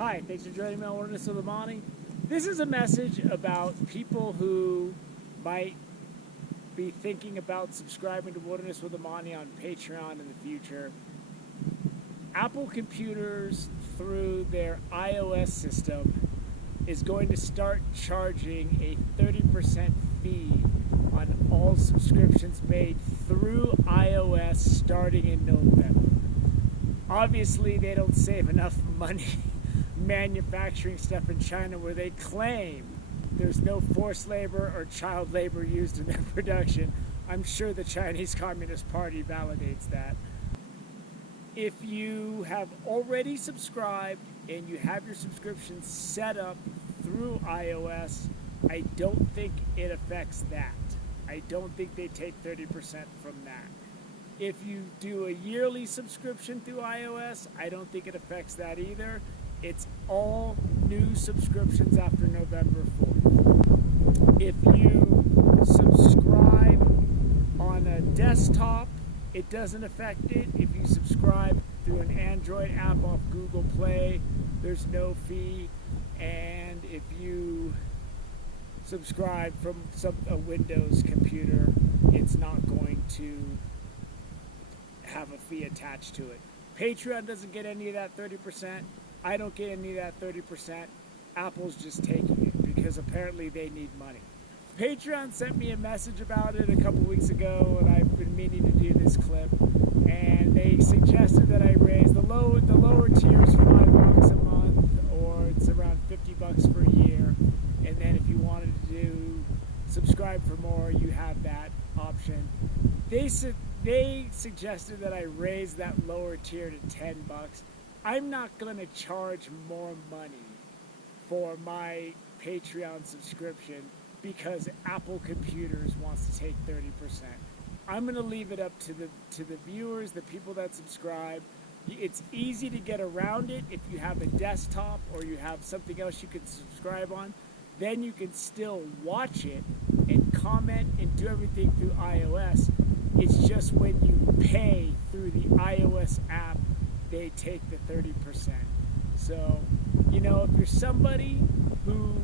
Hi, thanks for joining me on Wilderness with Amani. This is a message about people who might be thinking about subscribing to Wilderness with Amani on Patreon in the future. Apple computers, through their iOS system, is going to start charging a 30% fee on all subscriptions made through iOS starting in November. Obviously, they don't save enough money manufacturing stuff in China where they claim there's no forced labor or child labor used in their production. I'm sure the Chinese Communist Party validates that. If you have already subscribed and you have your subscription set up through iOS, I don't think it affects that. I don't think they take 30% from that. If you do a yearly subscription through iOS, I don't think it affects that either. It's all new subscriptions after November 4th. If you subscribe on a desktop, it doesn't affect it. If you subscribe through an Android app off Google Play, there's no fee. And if you subscribe from a Windows computer, it's not going to have a fee attached to it. Patreon doesn't get any of that 30%. I don't get any of that 30%. Apple's just taking it because apparently they need money. Patreon sent me a message about it a couple weeks ago, and I've been meaning to do this clip. And they suggested that I raise the lower tier is $5 a month, or it's around $50 per year. And then if you wanted to subscribe for more, you have that option. They suggested that I raise that lower tier to $10. I'm not going to charge more money for my Patreon subscription because Apple Computers wants to take 30%. I'm going to leave it up to the viewers, the people that subscribe. It's easy to get around it if you have a desktop or you have something else you can subscribe on. Then you can still watch it and comment and do everything through iOS. It's just when you pay through the iOS app, they take the 30%. So, if you're somebody who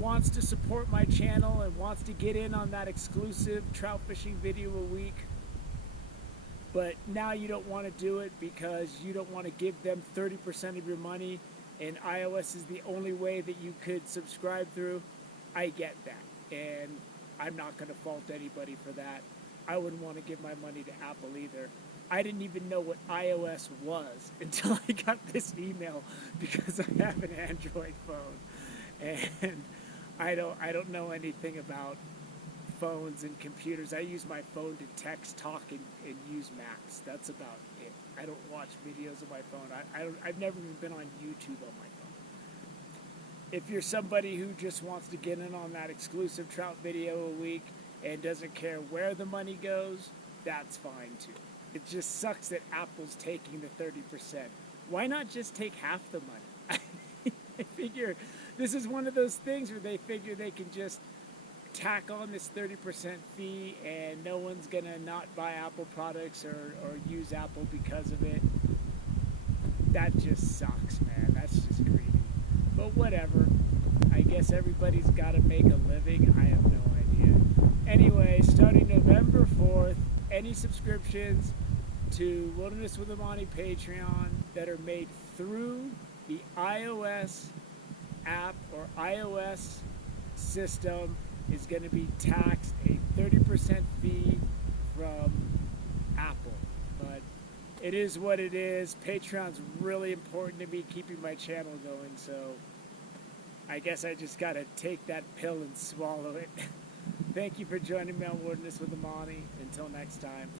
wants to support my channel and wants to get in on that exclusive trout fishing video a week, but now you don't want to do it because you don't want to give them 30% of your money and iOS is the only way that you could subscribe through, I get that. And I'm not going to fault anybody for that. I wouldn't want to give my money to Apple either. I didn't even know what iOS was until I got this email because I have an Android phone. And I don't know anything about phones and computers. I use my phone to text, talk, and use maps. That's about it. I don't watch videos on my phone. I've never even been on YouTube on my phone. If you're somebody who just wants to get in on that exclusive trout video a week and doesn't care where the money goes, that's fine too. It just sucks that Apple's taking the 30%. Why not just take half the money? I figure this is one of those things where they figure they can just tack on this 30% fee and no one's going to not buy Apple products or use Apple because of it. That just sucks, man. That's just greedy. But whatever. I guess everybody's got to make a living. I have no idea. Anyway, starting November 4th, any subscriptions to Wilderness with Amani Patreon that are made through the iOS app or iOS system is going to be taxed a 30% fee from Apple. But it is what it is. Patreon's really important to me keeping my channel going, so I guess I just got to take that pill and swallow it. Thank you for joining me on Wilderness with Amani. Until next time.